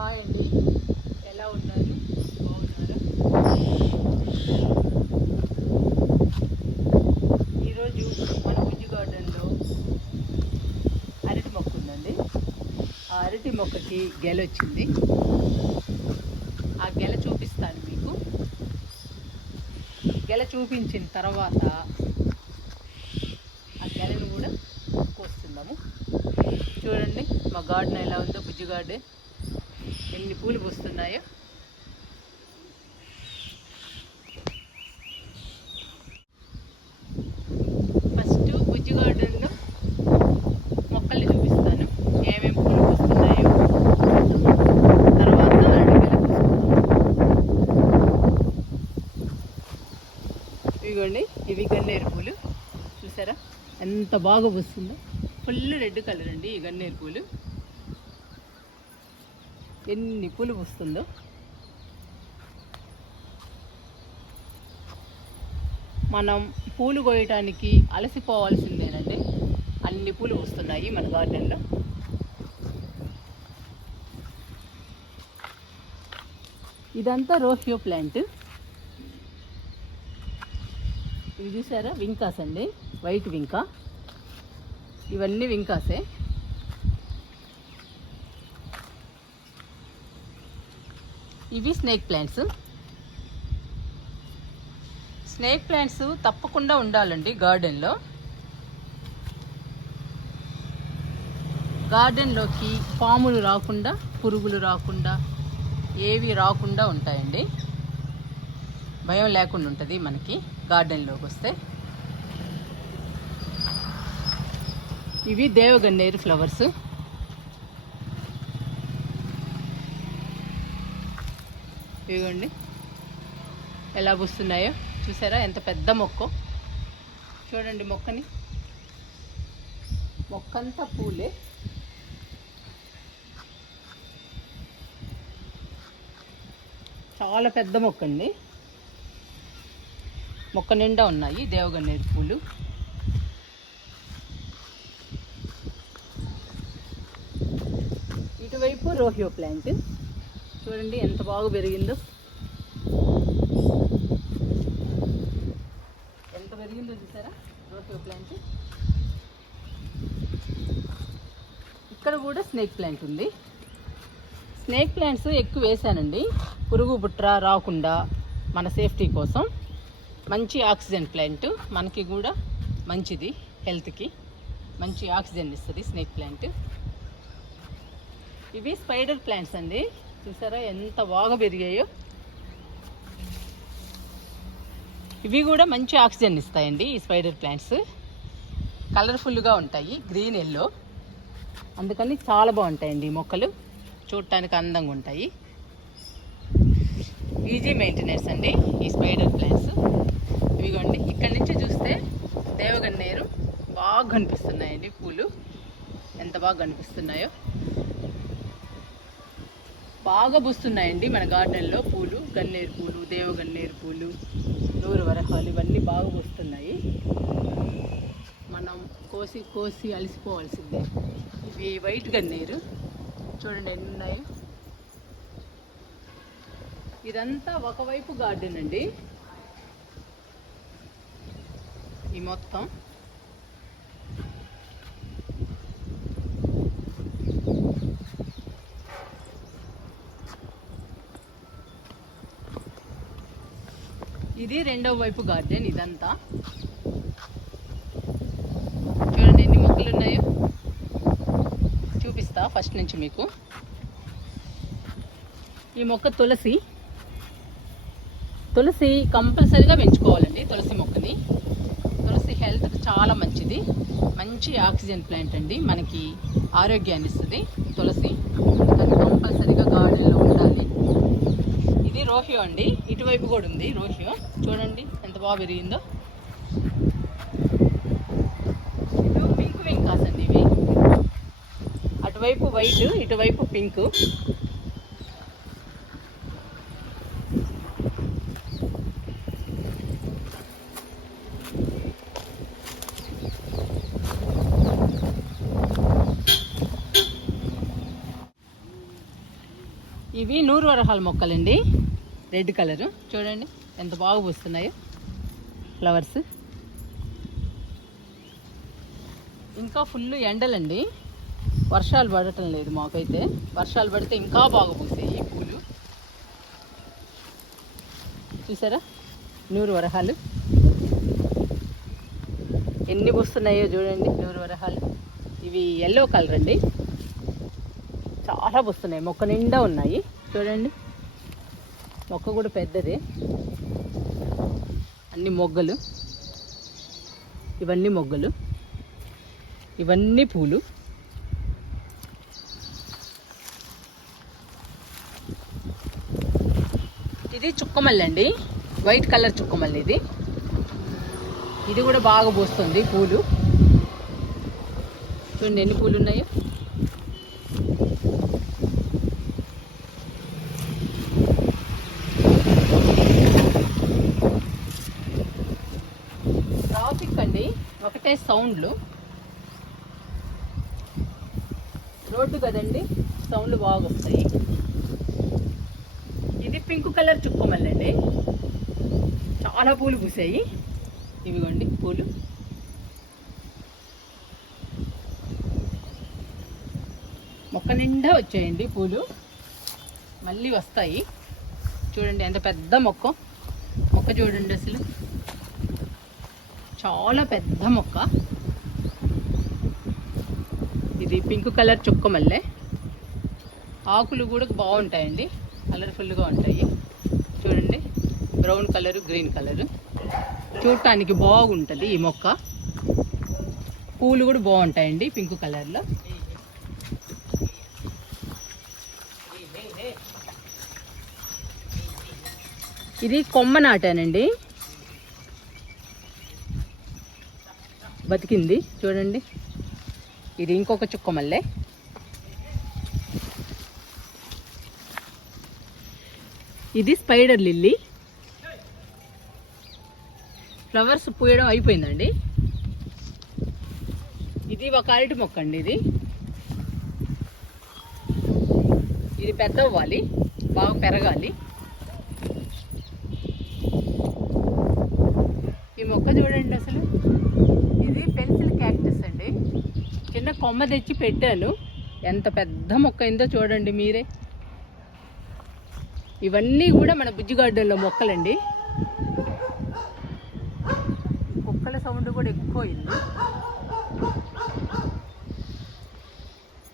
Hi అండి, ఎలా ఉన్నారు? బాగున్నారా? ఈరోజు మన బుజ్జి గార్డెన్లో అరటి మొక్క ఉందండి. ఆ అరటి మొక్కకి గెల వచ్చింది. ఆ గెల చూపిస్తాను మీకు. గెల చూపించిన తర్వాత ఆ గెలను కూడా కోస్తున్నాము. చూడండి మా గార్డెన్ ఎలా ఉందో, బుజ్జి గార్డెన్ ఎన్ని పూలు పూస్తున్నాయో. ఫస్ట్ బుజ్జి గార్డెన్లో మొక్కల్ని చూపిస్తాను, ఏమేమి పూలు పూస్తున్నాయో. తర్వాత అరటిగెల ఇవిగోండి, ఇవి గన్నేరు పూలు. చూసారా ఎంత బాగా పూస్తుందో. ఫుల్ రెడ్ కలర్ అండి ఈ గన్నేరు పూలు. ఎన్ని పూలు పూస్తుందో. మనం పూలు కోయటానికి అలసిపోవాల్సిందేనండి, అన్ని పూలు పూస్తున్నాయి మన గార్డెన్లో. ఇదంతా రోహియో ప్లాంట్. ఇవి చూసారా వింకాస్ అండి, వైట్ వింకా. ఇవన్నీ వింకాసే. ఇవి స్నేక్ ప్లాంట్స్. స్నేక్ ప్లాంట్స్ తప్పకుండా ఉండాలండి గార్డెన్లో. గార్డెన్లోకి పాములు రాకుండా, పురుగులు రాకుండా, ఏవి రాకుండా ఉంటాయండి. భయం లేకుండా ఉంటుంది మనకి గార్డెన్లోకి వస్తే. ఇవి దేవగన్నేరు ఫ్లవర్స్. ఇదిగోండి ఎలా పూస్తున్నాయో. చూసారా ఎంత పెద్ద మొక్క. చూడండి మొక్కని, మొక్కంతా పూలే. చాలా పెద్ద మొక్క అండి. మొక్క నిండా ఉన్నాయి దేవగన్నేరు పూలు. ఇటువైపు రోహియో ప్లాంట్. చూడండి ఎంత బాగా పెరిగిందో, ఎంత పెరిగిందో చూసారా రోహియో ప్లాంట్. ఇక్కడ కూడా స్నేక్ ప్లాంట్ ఉంది. స్నేక్ ప్లాంట్స్ ఎక్కువ వేసానండి, పురుగు బుట్ర రాకుండా మన సేఫ్టీ కోసం. మంచి ఆక్సిజన్ ప్లాంట్, మనకి కూడా మంచిది, హెల్త్కి మంచి ఆక్సిజన్ ఇస్తుంది స్నేక్ ప్లాంట్. ఇవి స్పైడర్ ప్లాంట్స్ అండి. చూసారా ఎంత బాగా పెరిగాయో. ఇవి కూడా మంచి ఆక్సిజన్ ఇస్తాయండి ఈ స్పైడర్ ప్లాంట్స్. కలర్ఫుల్గా ఉంటాయి, గ్రీన్ ఎల్లో. అందుకని చాలా బాగుంటాయండి ఈ మొక్కలు, చూడటానికి అందంగా ఉంటాయి. ఈజీ మెయింటెనెన్స్ అండి ఈ స్పైడర్ ప్లాంట్స్. ఇవిగోండి ఇక్కడి నుంచి చూస్తే దేవగన్నేరు బాగా కనిపిస్తున్నాయండి పూలు. ఎంత బాగా కనిపిస్తున్నాయో. బాగా పూస్తున్నాయండి మన గార్డెన్లో పూలు. గన్నేరు పూలు, దేవగన్నేరు పూలు, నూరు వరహాలు ఇవన్నీ బాగా పూస్తున్నాయి. మనం కోసి కోసి అలసిపోవాల్సిందే. ఇవి వైట్ గన్నేరు. చూడండి ఎన్ని ఉన్నాయో. ఇదంతా ఒకవైపు గార్డెన్ అండి ఈ మొత్తం. ఇది రెండవ వైపు గార్డెన్. ఇదంతా చూడండి ఎన్ని మొక్కలు ఉన్నాయో. చూపిస్తా ఫస్ట్ నుంచి మీకు. ఈ మొక్క తులసి. తులసి కంపల్సరీగా పెంచుకోవాలండి తులసి మొక్కని. తులసి హెల్త్కి చాలా మంచిది, మంచి ఆక్సిజన్ ప్లాంట్ అండి, మనకి ఆరోగ్యాన్ని ఇస్తుంది తులసి. అది కంపల్సరీగా గార్డెన్లో ఉండాలి. ఇది రోహియో అండి, ఇటువైపు కూడా ఉంది రోహియో. చూడండి ఎంత బాగా పెరిగిందో. ఇది పింక్ వింకాస్ అండి. ఇవి అటువైపు వైట్, ఇటువైపు పింక్. ఇవి నూరు వరహాల మొక్కలండి, రెడ్ కలరు. చూడండి ఎంత బాగా పూస్తున్నాయో ఫ్లవర్స్. ఇంకా ఫుల్ ఎండలండి, వర్షాలు పడటం లేదు మాకైతే. వర్షాలు పడితే ఇంకా బాగా పూసాయి ఈ పూలు. చూసారా నూరు వరహాలు ఎన్ని పూస్తున్నాయో చూడండి. నూరు వరహాలు ఇవి ఎల్లో కలర్ అండి, చాలా పూస్తున్నాయి. మొక్క నిండా ఉన్నాయి చూడండి. మొక్క కూడా పెద్దది. అన్ని మొగ్గలు, ఇవన్నీ మొగ్గలు, ఇవన్నీ పూలు. ఇది చుక్కమల్లి అండి, వైట్ కలర్ చుక్కమల్లి. ఇది కూడా బాగా పూస్తుంది పూలు. చూడండి ఎన్ని పూలు ఉన్నాయో. ట్రాఫిక్ అండి, ఒకటే సౌండ్లు. రోడ్డు కదండి, సౌండ్లు బాగా వస్తాయి. ఇది పింక్ కలర్ చుక్కమల్లి అండి, చాలా పూలు పూసాయి. ఇవిగోండి పూలు. మొక్క నిండా వచ్చాయండి పూలు, మళ్ళీ వస్తాయి. చూడండి ఎంత పెద్ద మొక్క. మొక్క చూడండి అసలు చాలా పెద్ద మొక్క. ఇది పింక్ కలర్ చుక్కమల్లె. ఆకులు కూడా బాగుంటాయండి, కలర్ఫుల్గా ఉంటాయి. చూడండి బ్రౌన్ కలరు, గ్రీన్ కలరు. చూడటానికి బాగుంటుంది ఈ మొక్క. పూలు కూడా బాగుంటాయండి పింక్ కలర్లో. ఇది కొమ్మ నాటానండి, బతికింది చూడండి. ఇది ఇంకొక చుక్కమల్లె. ఇది స్పైడర్ లిల్లీ. ఫ్లవర్స్ పూయడం అయిపోయిందండి. ఇది ఒక అరటి మొక్క అండి. ఇది పెద్ద అవ్వాలి, బాగా పెరగాలి. ఈ మొక్క చూడండి అసలు. ఇది పెన్సిల్ క్యాక్టస్ అండి. చిన్న కొమ్మ తెచ్చి పెట్టాను, ఎంత పెద్ద మొక్క అయిందో చూడండి మీరే. ఇవన్నీ కూడా మన బుజ్జి గార్డెన్లో మొక్కలండి. కుక్కల సౌండ్ కూడా ఎక్కువ అయింది.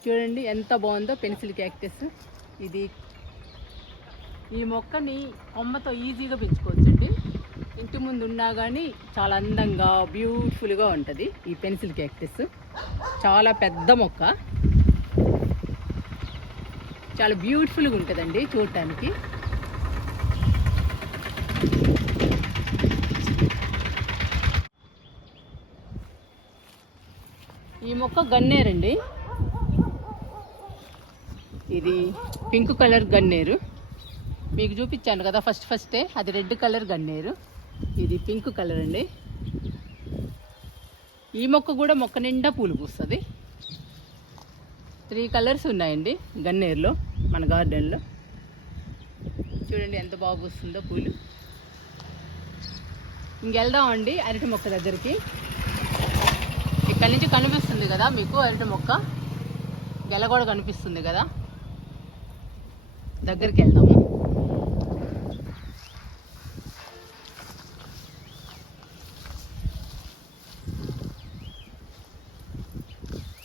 చూడండి ఎంత బాగుందో పెన్సిల్ క్యాక్టస్. ఇది ఈ మొక్కని కొమ్మతో ఈజీగా పెంచుకోవచ్చండి. ఇంటి ముందు ఉన్నా కానీ చాలా అందంగా బ్యూటిఫుల్గా ఉంటుంది ఈ పెన్సిల్ క్యాక్టస్. చాలా పెద్ద మొక్క, చాలా బ్యూటిఫుల్గా ఉంటుందండి చూడటానికి. ఈ మొక్క గన్నేరండి. ఇది పింక్ కలర్ గన్నేరు. మీకు చూపించాను కదా ఫస్టే, అది రెడ్ కలర్ గన్నేరు. ఇది పింక్ కలర్ అండి. ఈ మొక్క కూడా మొక్క నిండా పూలు పూస్తుంది. 3 కలర్స్ ఉన్నాయండి గన్నేరులో మన గార్డెన్లో. చూడండి ఎంత బాగా పూస్తుందో పూలు. ఇంకెళ్దామండి అరటి మొక్క దగ్గరికి. ఇక్కడ నుంచి కనిపిస్తుంది కదా మీకు అరటి మొక్క, గెల కూడా కనిపిస్తుంది కదా. దగ్గరికి వెళ్దాము.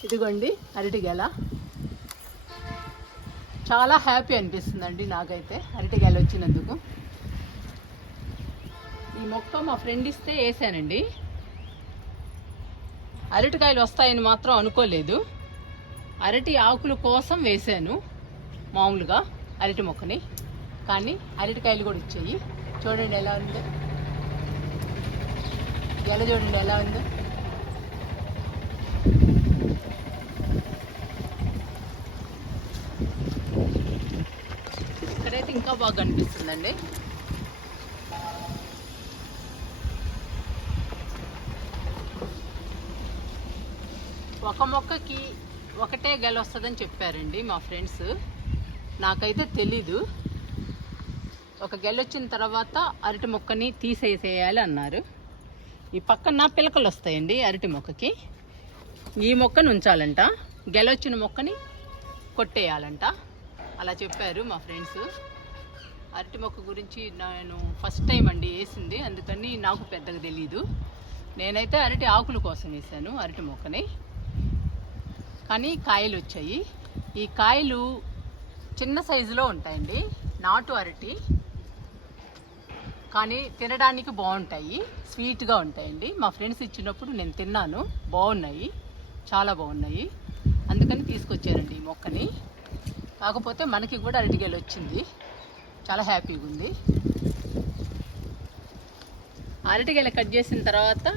ఇదిగోండి అరటి గెల. చాలా హ్యాపీ అనిపిస్తుందండి నాకైతే అరటి గెల వచ్చినందుకు. ఈ మొక్క మా ఫ్రెండ్ ఇస్తే వేసానండి. అరటికాయలు వస్తాయని మాత్రం అనుకోలేదు. అరటి ఆకుల కోసం వేసాను మామూలుగా అరటి మొక్కని, కానీ అరటికాయలు కూడా ఇచ్చాయి. చూడండి ఎలా ఉందో గెల, చూడండి ఎలా ఉందో. ఇక్కడైతే ఇంకా బాగా కనిపిస్తుందండి. ఒక మొక్కకి ఒకటే గెల వస్తుందని చెప్పారండి మా ఫ్రెండ్స్. నాకైతే తెలీదు. ఒక గెలొచ్చిన తర్వాత అరటి మొక్కని తీసేసేయాలి అన్నారు. ఈ పక్కన పిలకలు వస్తాయండి అరటి మొక్కకి. ఈ మొక్కను ఉంచాలంట, గెలొచ్చిన మొక్కని కొట్టేయాలంట, అలా చెప్పారు మా ఫ్రెండ్స్. అరటి మొక్క గురించి నేను ఫస్ట్ టైం అండి వేసింది, అందుకని నాకు పెద్దగా తెలీదు. నేనైతే అరటి ఆకుల కోసం వేసాను అరటి మొక్కని. కానీ కాయలు వచ్చాయి. ఈ కాయలు చిన్న సైజులో ఉంటాయండి, నాటు అరటి, కానీ తినడానికి బాగుంటాయి, స్వీట్గా ఉంటాయండి. మా ఫ్రెండ్స్ ఇచ్చినప్పుడు నేను తిన్నాను, బాగున్నాయి, చాలా బాగున్నాయి. అందుకని తీసుకొచ్చారండి ఈ మొక్కని. కాకపోతే మనకి కూడా అరటిగేలు వచ్చింది, చాలా హ్యాపీగా ఉంది. అరటిగేల కట్ చేసిన తర్వాత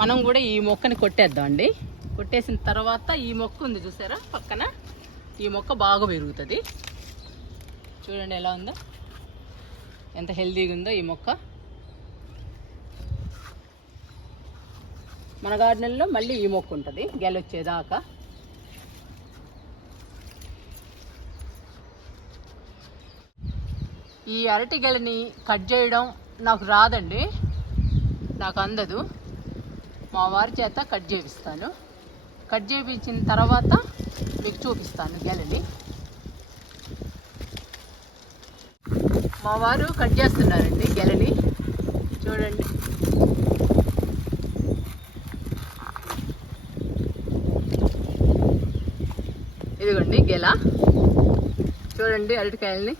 మనం కూడా ఈ మొక్కని కొట్టేద్దామండి. కొట్టేసిన తర్వాత ఈ మొక్క ఉంది చూసారా పక్కన, ఈ మొక్క బాగా పెరుగుతుంది. చూడండి ఎలా ఉందో, ఎంత హెల్తీగా ఉందో ఈ మొక్క. మన గార్డెన్లో మళ్ళీ ఈ మొక్క ఉంటుంది గెలొచ్చేదాకా. ఈ అరటి గెలని కట్ చేయడం నాకు రాదండి, నాకు అందదు. మా వారి చేత కట్ చేపిస్తాను. కట్ చేయించిన తర్వాత మీకు చూపిస్తాను గెలని. మా వారు కట్ చేస్తున్నారండి గెలని, చూడండి. ఇదిగోండి గెల, చూడండి అరటికాయలని.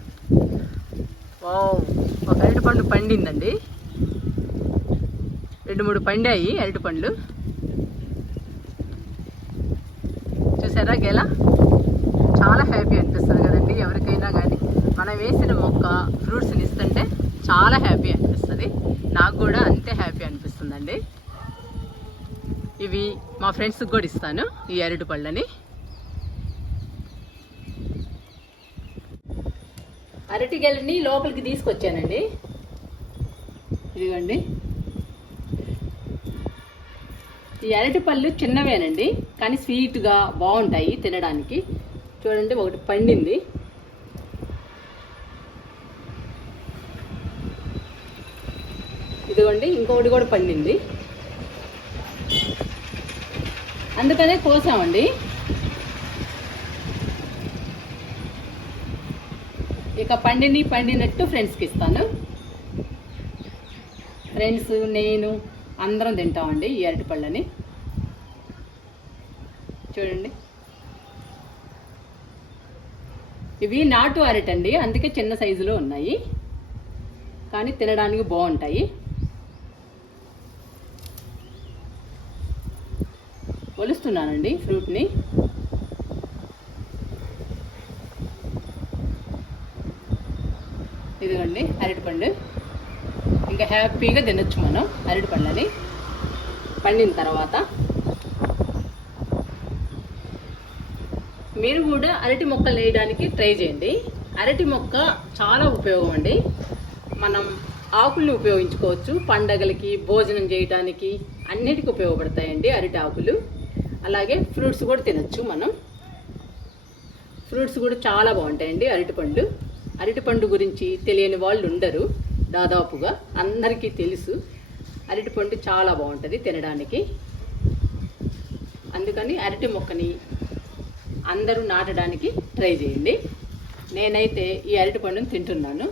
వావ్, ఒక అరటి పండు పండిందండి, 2-3 పండాయి అరటి పండ్లు. చూసారా గెల, చాలా హ్యాపీ అనిపిస్తుంది కదండి ఎవరికైనా కానీ. మనం వేసిన మొక్క ఫ్రూట్స్ని ఇస్తుంటే చాలా హ్యాపీ అనిపిస్తుంది. నాకు కూడా అంతే హ్యాపీ అనిపిస్తుందండి. ఇవి మా ఫ్రెండ్స్కి కూడా ఇస్తాను ఈ అరటి పళ్ళని. అరటి గెలని లోపలికి తీసుకొచ్చానండి, ఇదిగోండి. ఈ అరటి పళ్ళు చిన్నవేనండి, కానీ స్వీట్గా బాగుంటాయి తినడానికి. చూడండి ఒకటి పండింది, ఇదిగోండి ఇంకొకటి కూడా పండింది. అందుకనే కోసామండి. ఇక పండినట్టు ఫ్రెండ్స్కి ఇస్తాను. ఫ్రెండ్స్, నేను అందరం తింటామండి ఈ అరటి పళ్ళని. చూడండి, ఇవి నాటు అరటి అండి, అందుకే చిన్న సైజులో ఉన్నాయి, కానీ తినడానికి బాగుంటాయి. ఒలుస్తున్నానండి ఫ్రూట్ని. ఇదిగోండి అరటిపండు. ఇంకా హ్యాపీగా తినొచ్చు మనం అరటి పండ్లని పండిన తర్వాత. మీరు కూడా అరటి మొక్కలు వేయడానికి ట్రై చేయండి. అరటి మొక్క చాలా ఉపయోగం అండి. మనం ఆకుల్ని ఉపయోగించుకోవచ్చు, పండగలకి, భోజనం చేయడానికి అన్నిటికీ ఉపయోగపడతాయండి అరటి ఆకులు. అలాగే ఫ్రూట్స్ కూడా తినొచ్చు మనం. ఫ్రూట్స్ కూడా చాలా బాగుంటాయండి అరటిపండు. అరటిపండు గురించి తెలియని వాళ్ళు ఉండరు, దాదాపుగా అందరికీ తెలుసు. అరటిపండు చాలా బాగుంటుంది తినడానికి. అందుకని అరటి మొక్కని అందరూ నాటడానికి ట్రై చేయండి. నేనైతే ఈ అరటిపండుని తింటున్నాను.